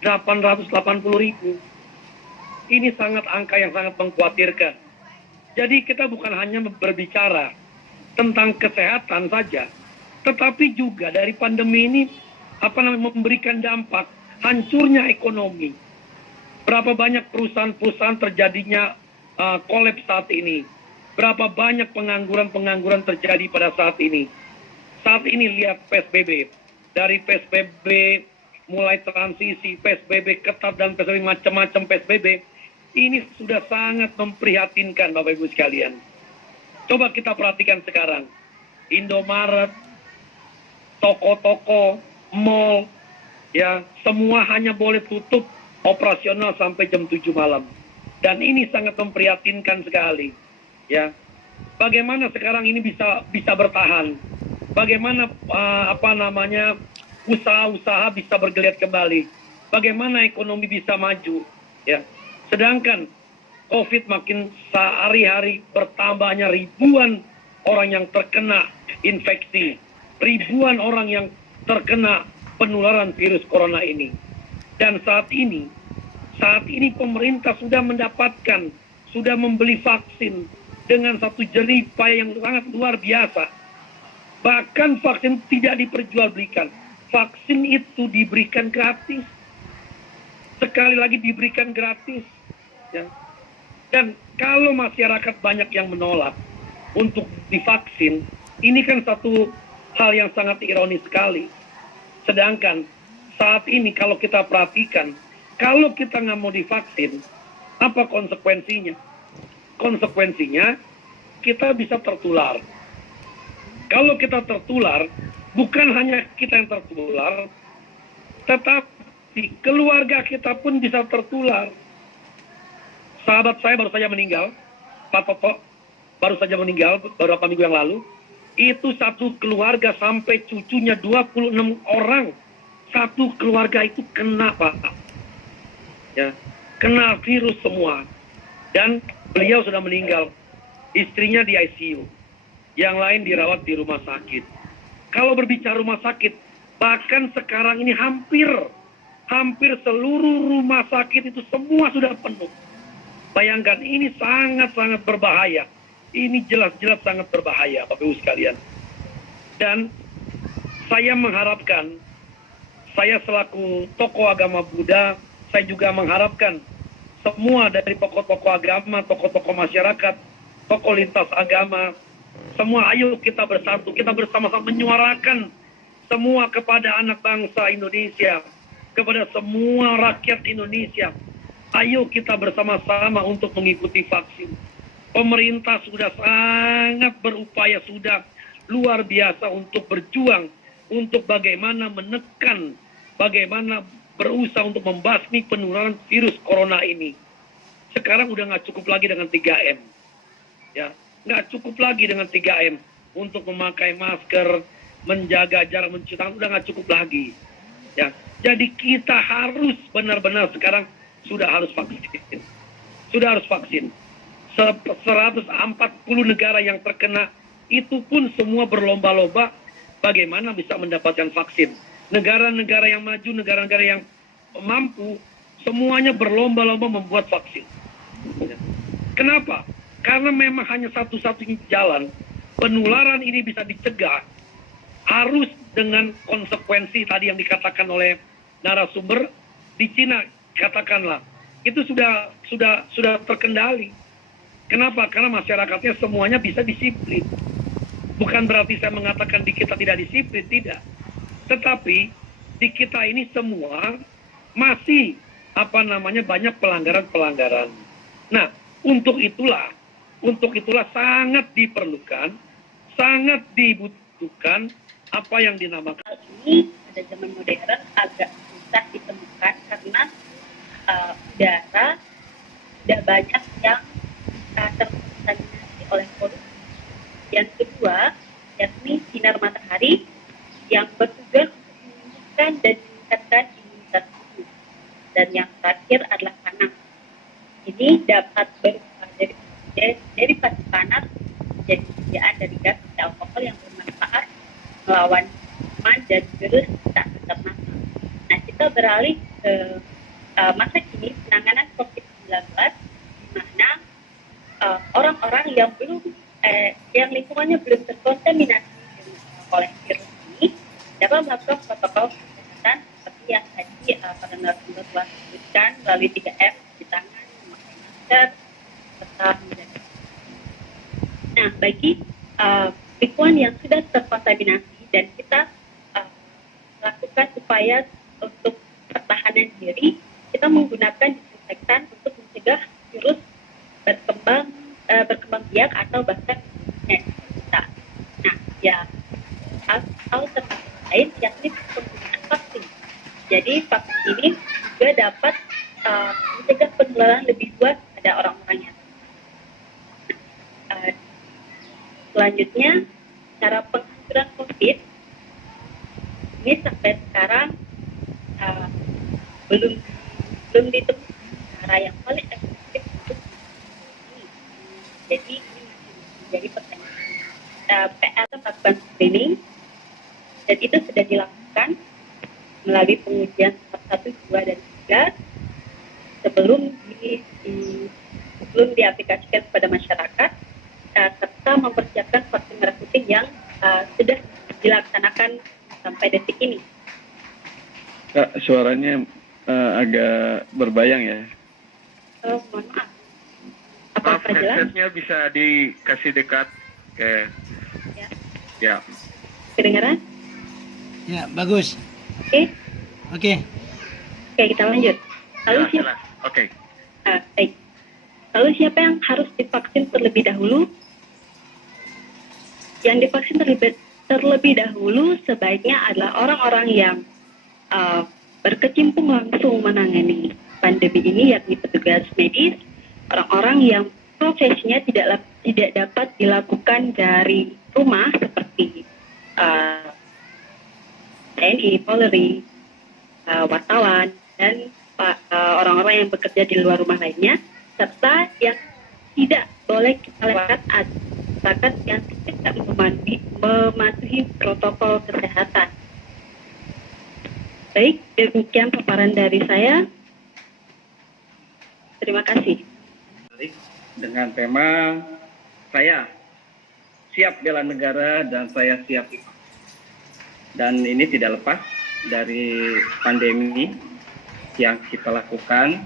880.000. Ini sangat angka yang sangat mengkhawatirkan. Jadi kita bukan hanya berbicara tentang kesehatan saja, tetapi juga dari pandemi ini memberikan dampak hancurnya ekonomi. Berapa banyak perusahaan-perusahaan terjadinya kolaps saat ini. Berapa banyak pengangguran terjadi pada saat ini. Saat ini lihat PSBB. Dari PSBB mulai transisi, PSBB ketat dan PSBB macam-macam PSBB. Ini sudah sangat memprihatinkan Bapak Ibu sekalian. Coba kita perhatikan sekarang. Indomaret, toko-toko, mall, ya semua hanya boleh tutup operasional sampai jam 7 malam. Dan ini sangat memprihatinkan sekali. Ya, bagaimana sekarang ini bisa bertahan? Bagaimana usaha-usaha bisa bergeliat kembali? Bagaimana ekonomi bisa maju? Ya, sedangkan COVID makin sehari-hari bertambahnya ribuan orang yang terkena infeksi, ribuan orang yang terkena penularan virus corona ini. Dan saat ini pemerintah sudah membeli vaksin dengan satu jerih payah yang sangat luar biasa. Bahkan vaksin tidak diperjualbelikan. Vaksin itu diberikan gratis. Sekali lagi diberikan gratis. Ya. Dan kalau masyarakat banyak yang menolak untuk divaksin, ini kan satu hal yang sangat ironis sekali. Sedangkan saat ini kalau kita perhatikan, kalau kita nggak mau divaksin, apa konsekuensinya? Konsekuensinya kita bisa tertular. Kalau kita tertular, bukan hanya kita yang tertular, tetapi keluarga kita pun bisa tertular. Sahabat saya baru saja meninggal, Pak Toto baru saja meninggal beberapa minggu yang lalu. Itu satu keluarga sampai cucunya 26 orang. Satu keluarga itu kena, Pak. Ya, kena virus semua. Dan beliau sudah meninggal. Istrinya di ICU. Yang lain dirawat di rumah sakit. Kalau berbicara rumah sakit, bahkan sekarang ini hampir seluruh rumah sakit itu semua sudah penuh. Bayangkan, ini sangat-sangat berbahaya. Ini jelas-jelas sangat berbahaya, Bapak Ibu sekalian. Dan saya mengharapkan, saya selaku tokoh agama Buddha, saya juga mengharapkan semua dari tokoh-tokoh agama, tokoh-tokoh masyarakat, tokoh lintas agama, semua ayo kita bersatu, kita bersama-sama menyuarakan semua kepada anak bangsa Indonesia, kepada semua rakyat Indonesia. Ayo kita bersama-sama untuk mengikuti vaksin. Pemerintah sudah sangat berupaya, sudah luar biasa untuk berjuang, untuk bagaimana menekan, bagaimana berusaha untuk membasmi penularan virus corona ini. Sekarang udah nggak cukup lagi dengan 3M. Ya, nggak cukup lagi dengan 3M untuk memakai masker, menjaga jarak, mencuci tangan, udah nggak cukup lagi. Ya, jadi kita harus benar-benar sekarang sudah harus vaksin. Sudah harus vaksin. 140 negara yang terkena itu pun semua berlomba-lomba bagaimana bisa mendapatkan vaksin. Negara-negara yang maju, negara-negara yang mampu, semuanya berlomba-lomba membuat vaksin. Kenapa? Karena memang hanya satu-satunya jalan penularan ini bisa dicegah harus dengan konsekuensi tadi yang dikatakan oleh narasumber di Cina, katakanlah itu sudah terkendali. Kenapa? Karena masyarakatnya semuanya bisa disiplin. Bukan berarti saya mengatakan di kita tidak disiplin, tidak. Tetapi di kita ini semua masih banyak pelanggaran-pelanggaran. Nah, untuk itulah sangat diperlukan, sangat dibutuhkan apa yang dinamakan ini pada zaman modern agak susah ditemukan karena udara tidak banyak yang terkontaminasi oleh polusi. Yang kedua, yakni sinar matahari yang bertujuan untuk menumbuhkan dan meningkatkan imunitas tubuh. Dan yang terakhir adalah panas. Ini dapat berupa dari pasti panas menjadi pekerjaan dari gas alkohol yang bermanfaat melawan kuman dan virus tak ternapas. Nah, kita beralih ke masa kini penanganan COVID-19, di mana orang-orang yang yang lingkungannya belum terkontaminasi oleh virus ini dapat melakukan protokol kesehatan seperti yang tadi para narasumber telah sebutkan melalui 3M, cuci tangan, memakai masker, serta menjaga. Nah, bagi lingkungan yang sudah terkontaminasi dan kita melakukan upaya untuk pertahanan diri, kita menggunakan disinfektan untuk mencegah virus berkembang biak atau bahkan kita. Nah, ya alternatif lain yakni penggunaan vaksin. Jadi vaksin ini juga dapat mencegah penularan lebih luas pada orang-orang yang selanjutnya, cara penghancuran COVID ini sampai sekarang belum ditemukan cara yang paling efektif untuk ini. Jadi ini menjadi pertanyaan. PR melakukan screening dan itu sudah dilakukan melalui pengujian tahap 1, 2, dan 3 sebelum diaplikasikan kepada masyarakat, serta mempersiapkan vaksin merah putih yang sudah dilaksanakan sampai detik ini. Kak, suaranya agak berbayang ya. Mohon maaf. Apakah jelas? Headsetnya bisa dikasih dekat. Oke. Ya. Kedengaran? Ya, bagus. Oke. Oke. Oke, kita lanjut. Lalu Jelas. Oke. Baik. Lalu siapa yang harus divaksin terlebih dahulu? Yang divaksin terlebih dahulu sebaiknya adalah orang-orang yang berkecimpung langsung menangani pandemi ini, yakni petugas medis, orang-orang yang profesinya tidak dapat dilakukan dari rumah seperti TNI, Polri, wartawan, dan orang-orang yang bekerja di luar rumah lainnya, serta yang tidak boleh kita lewat masyarakat yang tidak mematuhi protokol kesehatan. Baik, demikian paparan dari saya. Terima kasih. Dengan tema saya siap bela negara dan saya siap divaksin. Dan ini tidak lepas dari pandemi yang kita lakukan.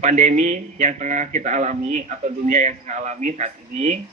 Pandemi yang tengah kita alami atau dunia yang tengah alami saat ini.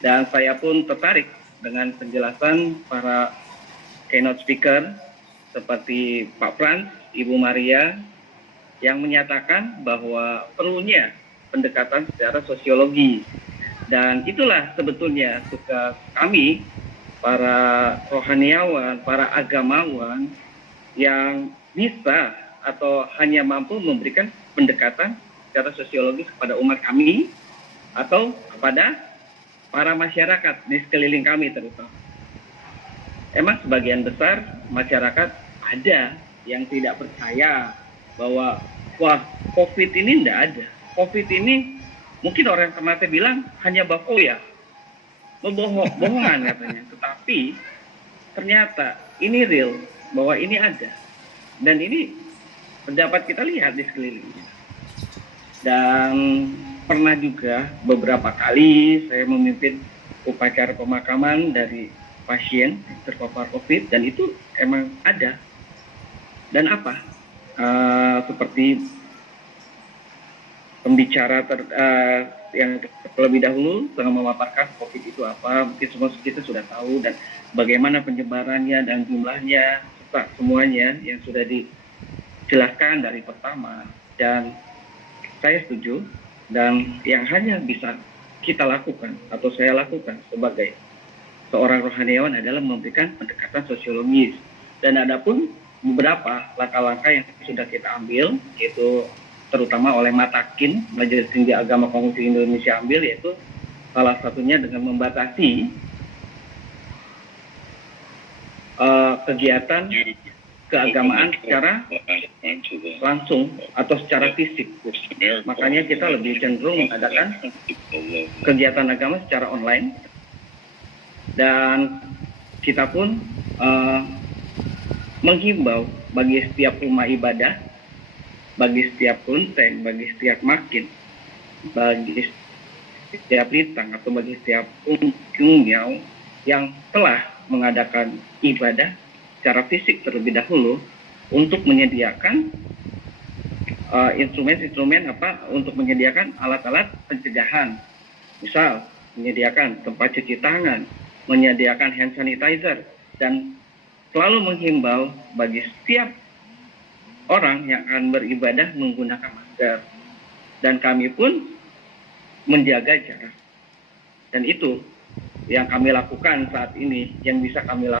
Dan saya pun tertarik dengan penjelasan para keynote speaker seperti Pak Frans, Ibu Maria, yang menyatakan bahwa perlunya pendekatan secara sosiologi. Dan itulah sebetulnya tugas kami, para rohaniawan, para agamawan, yang bisa atau hanya mampu memberikan pendekatan secara sosiologis kepada umat kami atau kepada para masyarakat di sekeliling kami terutama. Emang sebagian besar masyarakat ada yang tidak percaya bahwa COVID ini tidak ada. COVID ini mungkin orang kemarin bilang hanya bafoya, bohongan katanya. Tetapi ternyata ini real, bahwa ini ada. Dan ini dapat kita lihat di sekelilingnya. Dan pernah juga beberapa kali saya memimpin upacara pemakaman dari pasien terpapar COVID, dan itu emang ada. Dan apa? Seperti pembicara yang terlebih dahulu telah memaparkan COVID itu apa, mungkin semua kita sudah tahu, dan bagaimana penyebarannya dan jumlahnya, serta semuanya yang sudah dijelaskan dari pertama. Dan saya setuju, dan yang hanya bisa kita lakukan atau saya lakukan sebagai seorang rohaniawan adalah memberikan pendekatan sosiologis. Dan ada pun beberapa langkah-langkah yang sudah kita ambil, yaitu terutama oleh Matakin, Majelis Tinggi Agama Konghucu Indonesia ambil, yaitu salah satunya dengan membatasi kegiatan keagamaan secara langsung atau secara fisik. Makanya kita lebih cenderung mengadakan kegiatan agama secara online, dan kita pun menghimbau bagi setiap rumah ibadah, bagi setiap kelenteng, bagi setiap masjid, bagi setiap lintang atau bagi setiap umumnya yang telah mengadakan ibadah secara fisik terlebih dahulu untuk menyediakan instrumen-instrumen untuk menyediakan alat-alat pencegahan, misal menyediakan tempat cuci tangan, menyediakan hand sanitizer, dan selalu menghimbau bagi setiap orang yang akan beribadah menggunakan masker, dan kami pun menjaga jarak. Dan itu yang kami lakukan saat ini, yang bisa kami lakukan